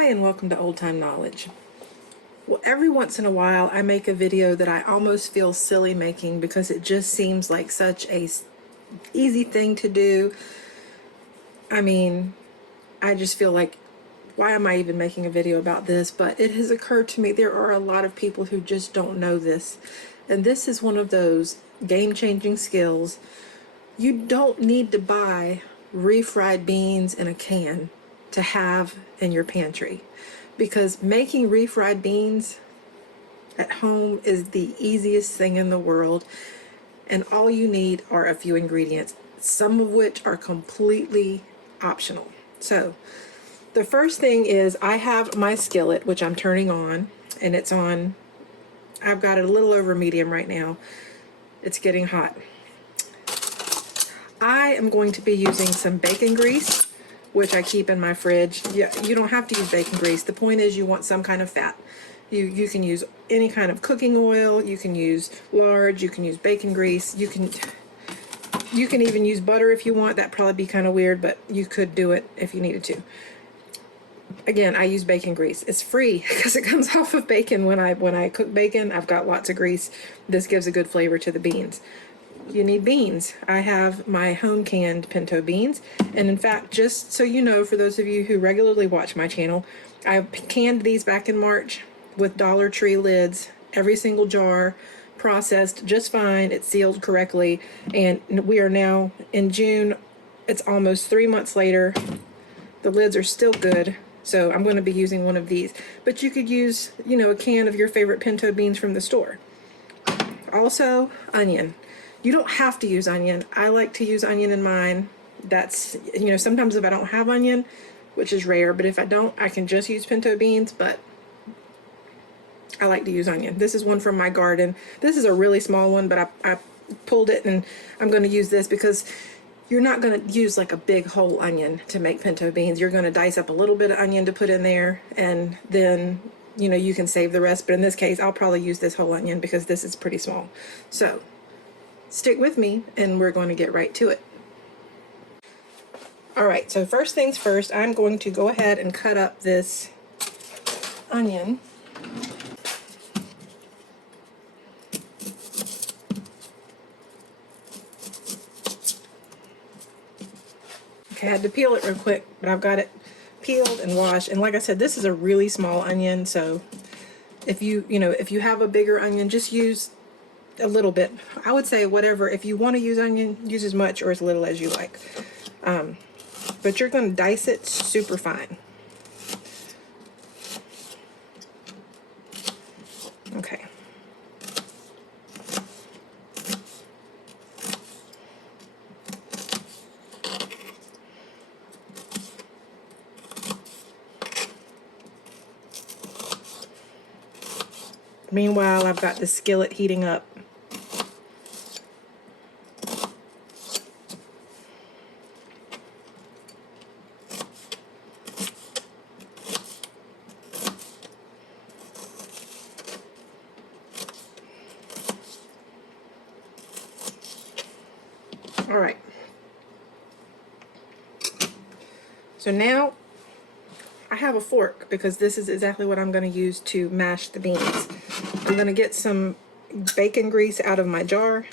Hi and welcome to Old Time Knowledge. Well, every once in a while I make a video that I almost feel silly making because it just seems like such a easy thing to do. I mean, I just feel like, why am I even making a video about this? But it has occurred to me there are a lot of people who just don't know this. And this is one of those game-changing skills. You don't need to buy refried beans in a can to have in your pantry, because making refried beans at home is the easiest thing in the world, and all you need are a few ingredients, some of which are completely optional. So the first thing is I have my skillet, which I'm turning on, and it's on, I've got it a little over medium right now. It's getting hot. I am going to be using some bacon grease, which I keep in my fridge. Yeah, you don't have to use bacon grease. The point is you want some kind of fat. You can use any kind of cooking oil. You can use lard. You can use bacon grease. You can even use butter if you want. That'd probably be kind of weird, but you could do it if you needed to. Again, I use bacon grease. It's free because it comes off of bacon. When I cook bacon, I've got lots of grease. This gives a good flavor to the beans. You need beans. I have my home canned pinto beans, and in fact, just so you know, for those of you who regularly watch my channel, I canned these back in March with Dollar Tree lids, every single jar, processed just fine. It's sealed correctly, and we are now in June. It's almost 3 months later. The lids are still good, so I'm going to be using one of these. But you could use, a can of your favorite pinto beans from the store. Also, onion. You don't have to use onion. I like to use onion in mine. That's, sometimes if I don't have onion, which is rare, but if I don't, I can just use pinto beans, but I like to use onion. This is one from my garden. This is a really small one, but I pulled it, and I'm going to use this because you're not going to use like a big whole onion to make pinto beans. You're going to dice up a little bit of onion to put in there, and then, you can save the rest. But in this case, I'll probably use this whole onion because this is pretty small. So stick with me and we're going to get right to it. Alright, so first things first, I'm going to go ahead and cut up this onion. Okay, I had to peel it real quick, but I've got it peeled and washed. And like I said, this is a really small onion, so if you have a bigger onion, just use a little bit. I would say whatever, if you want to use onion, use as much or as little as you like. But you're going to dice it super fine. Okay. Meanwhile, I've got the skillet heating up. All right. So now I have a fork because this is exactly what I'm going to use to mash the beans. I'm going to get some bacon grease out of my jar,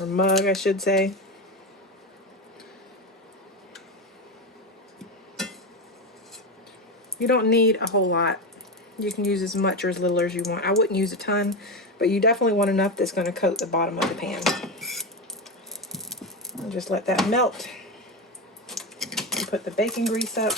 or mug, I should say. You don't need a whole lot. You can use as much or as little as you want. I wouldn't use a ton, but you definitely want enough that's going to coat the bottom of the pan. I'll just let that melt. Put the bacon grease up.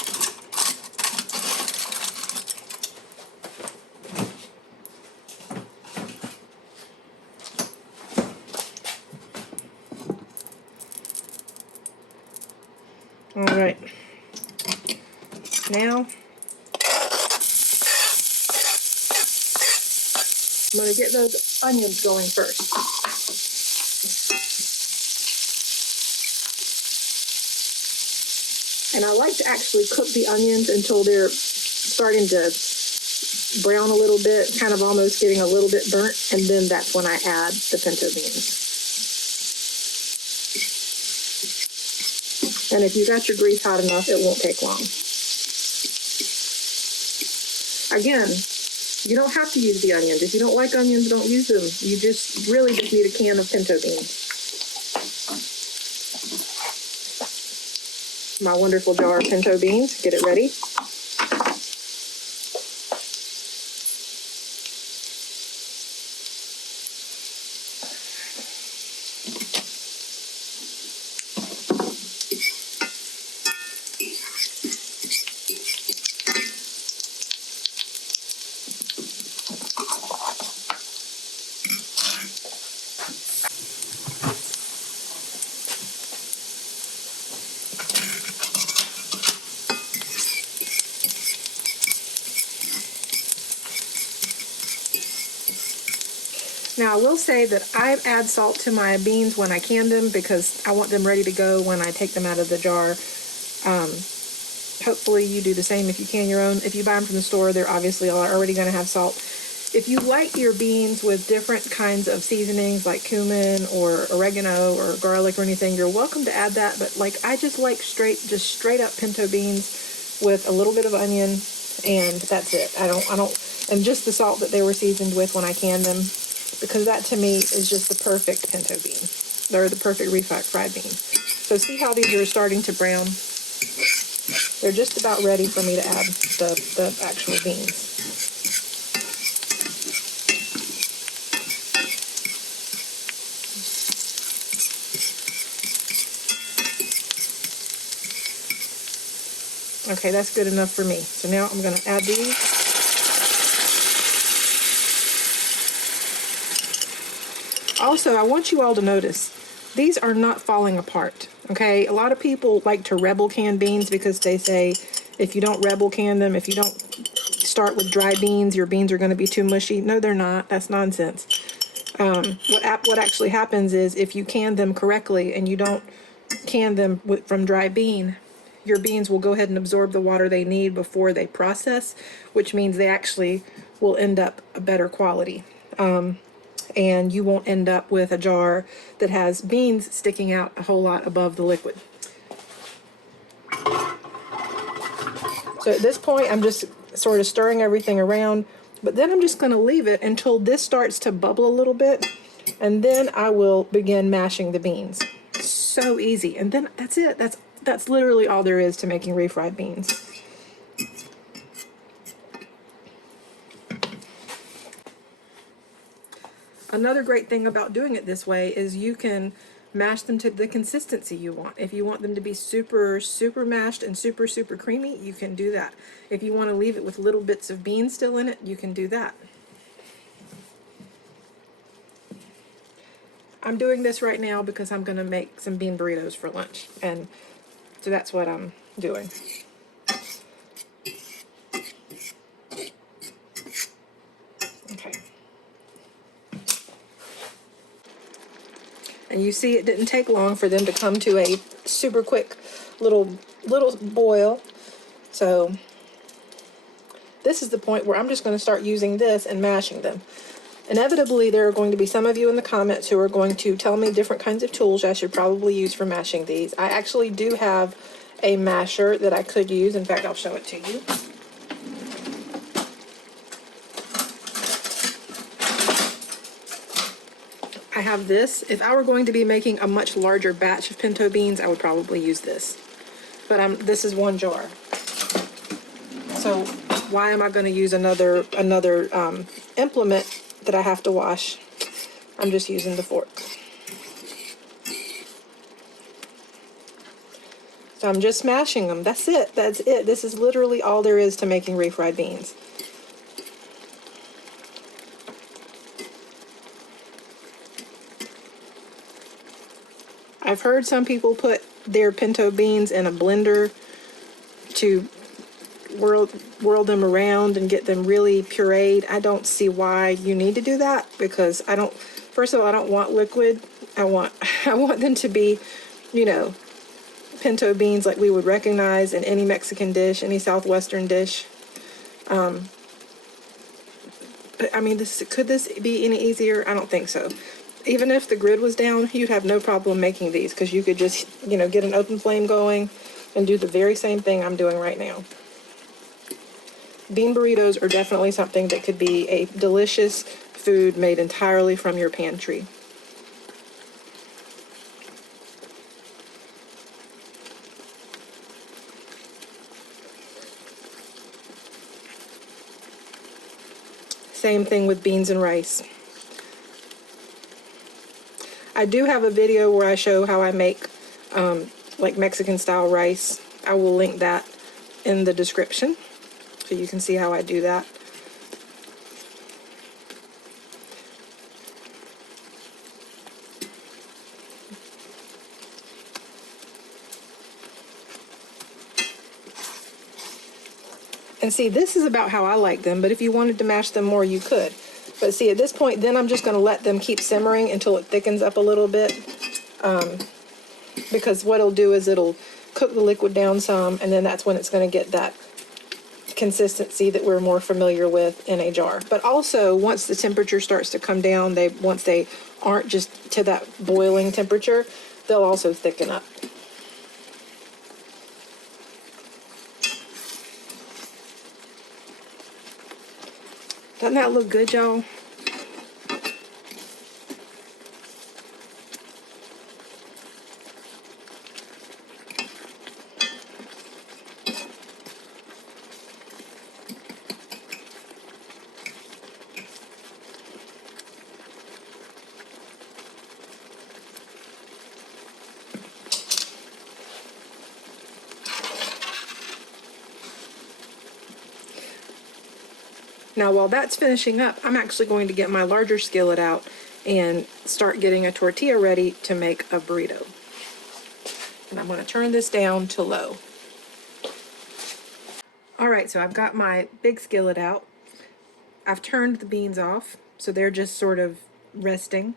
All right. Now I'm going to get those onions going first. And I like to actually cook the onions until they're starting to brown a little bit, kind of almost getting a little bit burnt, and then that's when I add the pinto beans. And if you got your grease hot enough, it won't take long. Again, you don't have to use the onions. If you don't like onions, don't use them. You just really just need a can of pinto beans. My wonderful jar of pinto beans. Get it ready. Now I will say that I add salt to my beans when I can them because I want them ready to go when I take them out of the jar. Hopefully you do the same if you can your own. If you buy them from the store, they're obviously already going to have salt. If you like your beans with different kinds of seasonings like cumin or oregano or garlic or anything, you're welcome to add that. But like I just like straight up pinto beans with a little bit of onion, and that's it. I don't, and just the salt that they were seasoned with when I canned them, because that to me is just the perfect pinto bean. They're the perfect refried bean. So see how these are starting to brown? They're just about ready for me to add the actual beans. Okay, that's good enough for me. So now I'm going to add these. Also, I want you all to notice, these are not falling apart, okay? A lot of people like to rebel can beans because they say if you don't rebel can them, if you don't start with dry beans, your beans are going to be too mushy. No, they're not. That's nonsense. What actually happens is if you can them correctly and you don't can them from dry bean, your beans will go ahead and absorb the water they need before they process, which means they actually will end up a better quality. And you won't end up with a jar that has beans sticking out a whole lot above the liquid. So at this point, I'm just sort of stirring everything around, but then I'm just going to leave it until this starts to bubble a little bit, and then I will begin mashing the beans. So easy. And then that's it. That's literally all there is to making refried beans. Another great thing about doing it this way is you can mash them to the consistency you want. If you want them to be super, super mashed and super, super creamy, you can do that. If you want to leave it with little bits of beans still in it, you can do that. I'm doing this right now because I'm going to make some bean burritos for lunch, and so that's what I'm doing. Okay. And you see it didn't take long for them to come to a super quick little boil. So this is the point where I'm just going to start using this and mashing them. Inevitably, there are going to be some of you in the comments who are going to tell me different kinds of tools I should probably use for mashing these. I actually do have a masher that I could use. In fact, I'll show it to you. I have this. If I were going to be making a much larger batch of pinto beans, I would probably use this. But this is one jar. So why am I going to use another implement that I have to wash? I'm just using the fork. So I'm just smashing them. That's it. That's it. This is literally all there is to making refried beans. I've heard some people put their pinto beans in a blender to whirl them around and get them really pureed. I don't see why you need to do that, because first of all, I don't want liquid. I want them to be, you know, pinto beans like we would recognize in any Mexican dish, any Southwestern dish. But I mean, could this be any easier? I don't think so. Even if the grid was down, you'd have no problem making these, because you could just, you know, get an open flame going and do the very same thing I'm doing right now. bean burritos are definitely something that could be a delicious food made entirely from your pantry. Same thing with beans and rice. I do have a video where I show how I make like Mexican style rice. I will link that in the description so you can see how I do that. And see, this is about how I like them, but if you wanted to mash them more, you could. But see, at this point, then I'm just going to let them keep simmering until it thickens up a little bit. Because what it'll do is it'll cook the liquid down some, and then that's when it's going to get that consistency that we're more familiar with in a jar. But also, once the temperature starts to come down, once they aren't just to that boiling temperature, they'll also thicken up. Doesn't that look good, y'all? Now, while that's finishing up, I'm actually going to get my larger skillet out and start getting a tortilla ready to make a burrito. And I'm going to turn this down to low. All right, so I've got my big skillet out. I've turned the beans off, so they're just sort of resting.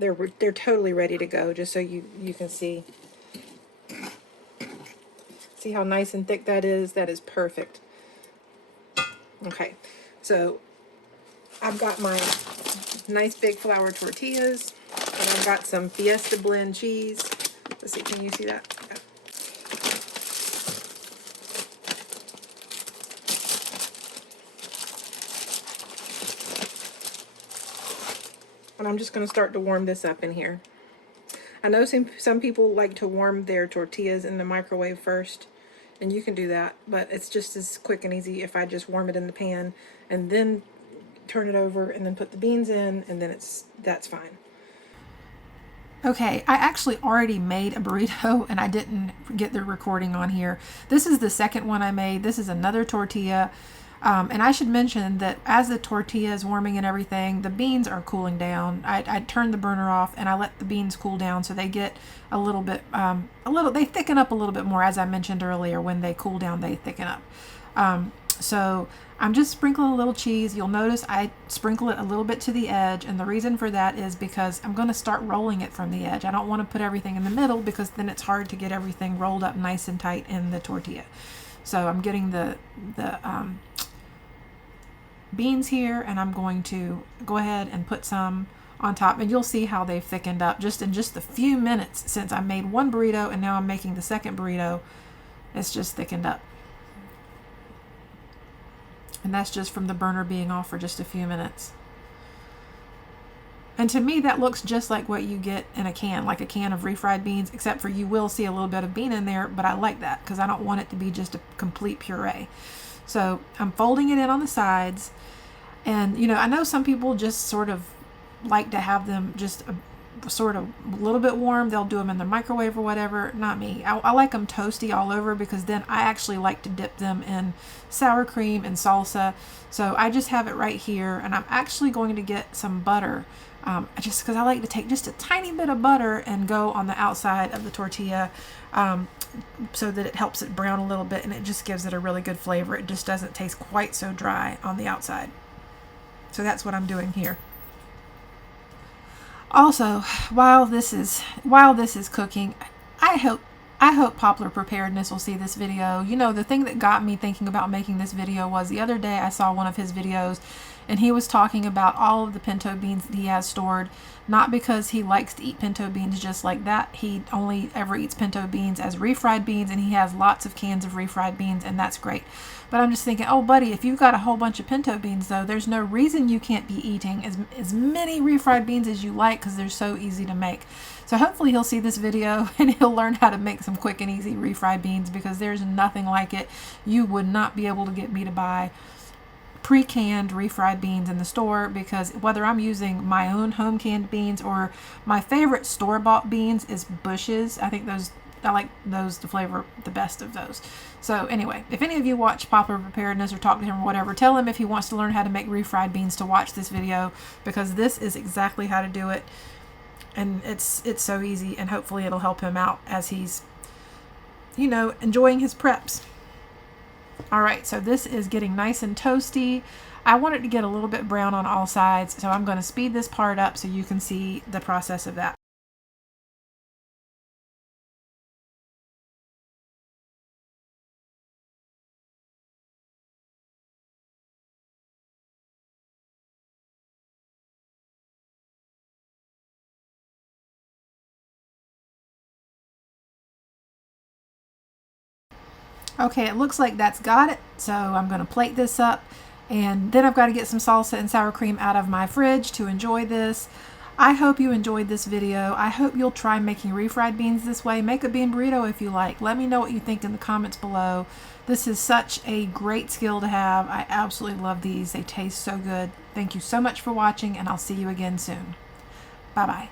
They're totally ready to go, just so you can see. See how nice and thick that is? That is perfect. Okay. So I've got my nice big flour tortillas, and I've got some Fiesta blend cheese. Let's see, can you see that? Yeah. And I'm just going to start to warm this up in here. I know some people like to warm their tortillas in the microwave first, and you can do that, but it's just as quick and easy if I just warm it in the pan and then turn it over and then put the beans in, and then that's fine. Okay, I actually already made a burrito and I didn't get the recording on here. This is the second one I made. This is another tortilla. And I should mention that as the tortilla is warming and everything, the beans are cooling down. I turned the burner off and I let the beans cool down so they get a little bit, they thicken up a little bit more. As I mentioned earlier, when they cool down, they thicken up. So I'm just sprinkling a little cheese. You'll notice I sprinkle it a little bit to the edge, and the reason for that is because I'm going to start rolling it from the edge. I don't want to put everything in the middle because then it's hard to get everything rolled up nice and tight in the tortilla. So I'm getting the beans here, and I'm going to go ahead and put some on top, and you'll see how they've thickened up just in a few minutes since I made one burrito and now I'm making the second burrito. It's just thickened up. And that's just from the burner being off for just a few minutes. And to me, that looks just like what you get in a can, like a can of refried beans, except for you will see a little bit of bean in there, but I like that because I don't want it to be just a complete puree. So I'm folding it in on the sides. And, I know some people just sort of like to have them just sort of a little bit warm. They'll do them in the microwave or whatever. Not me. I like them toasty all over because then I actually like to dip them in sour cream and salsa. So I just have it right here, and I'm actually going to get some butter just because I like to take just a tiny bit of butter and go on the outside of the tortilla so that it helps it brown a little bit, and it just gives it a really good flavor. It just doesn't taste quite so dry on the outside. So that's what I'm doing here. Also, while this is cooking, I hope Poplar Preparedness will see this video. The thing that got me thinking about making this video was the other day I saw one of his videos, and he was talking about all of the pinto beans that he has stored, not because he likes to eat pinto beans just like that. He only ever eats pinto beans as refried beans, and he has lots of cans of refried beans, and that's great. But I'm just thinking, oh buddy, if you've got a whole bunch of pinto beans though, there's no reason you can't be eating as many refried beans as you like, because they're so easy to make. So hopefully he'll see this video and he'll learn how to make some quick and easy refried beans, because there's nothing like it. You would not be able to get me to buy pre-canned refried beans in the store, because whether I'm using my own home canned beans or my favorite store-bought beans is Bush's. I like those to flavor the best of those. So anyway, if any of you watch Papa Preparedness or talk to him or whatever, tell him if he wants to learn how to make refried beans to watch this video, because this is exactly how to do it. And it's so easy, and hopefully it'll help him out as he's, you know, enjoying his preps. All right, so this is getting nice and toasty. I want it to get a little bit brown on all sides, so I'm going to speed this part up so you can see the process of that. Okay, it looks like that's got it, so I'm going to plate this up, and then I've got to get some salsa and sour cream out of my fridge to enjoy this. I hope you enjoyed this video. I hope you'll try making refried beans this way. Make a bean burrito if you like. Let me know what you think in the comments below. This is such a great skill to have. I absolutely love these. They taste so good. Thank you so much for watching, and I'll see you again soon. Bye-bye.